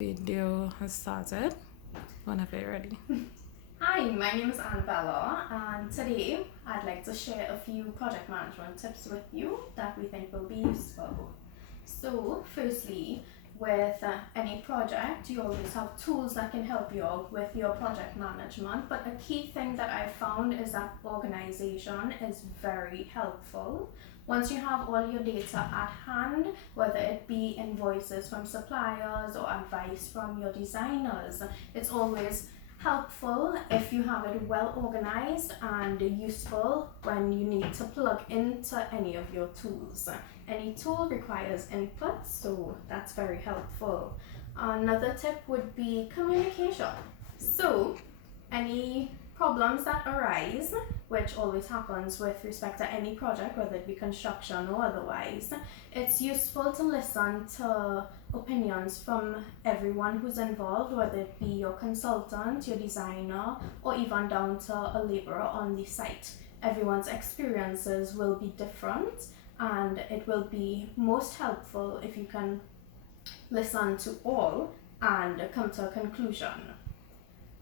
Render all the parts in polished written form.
Video has started whenever you're ready. Hi, my name is Annabella, and today I'd like to share a few project management tips with you that we think will be useful. So, firstly, with any project, you always have tools that can help you out with your project management, but a key thing that I found is that organization is very helpful. Once you have all your data at hand, whether it be invoices from suppliers or advice from your designers, it's always helpful if you have it well organized and useful when you need to plug into any of your tools. Any tool requires input, so that's very helpful. Another tip would be communication. So, any problems that arise, which always happens with respect to any project, whether it be construction or otherwise, it's useful to listen to opinions from everyone who's involved, whether it be your consultant, your designer, or even down to a laborer on the site. Everyone's experiences will be different, and it will be most helpful if you can listen to all and come to a conclusion.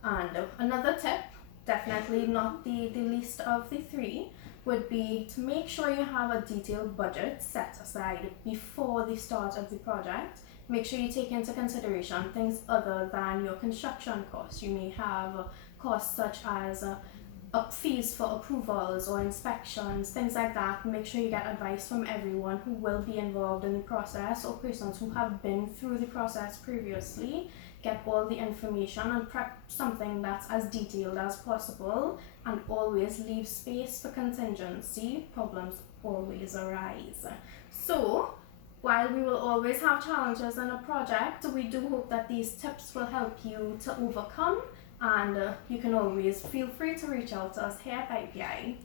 And another tip, definitely not the least of the three, would be to make sure you have a detailed budget set aside before the start of the project. Make sure you take into consideration things other than your construction costs. You may have costs such as fees for approvals or inspections, things like that. Make sure you get advice from everyone who will be involved in the process or persons who have been through the process previously. Get all the information and prep something that's as detailed as possible, and always leave space for contingency. Problems always arise. So, while we will always have challenges in a project, we do hope that these tips will help you to overcome, and you can always feel free to reach out to us here at IPI.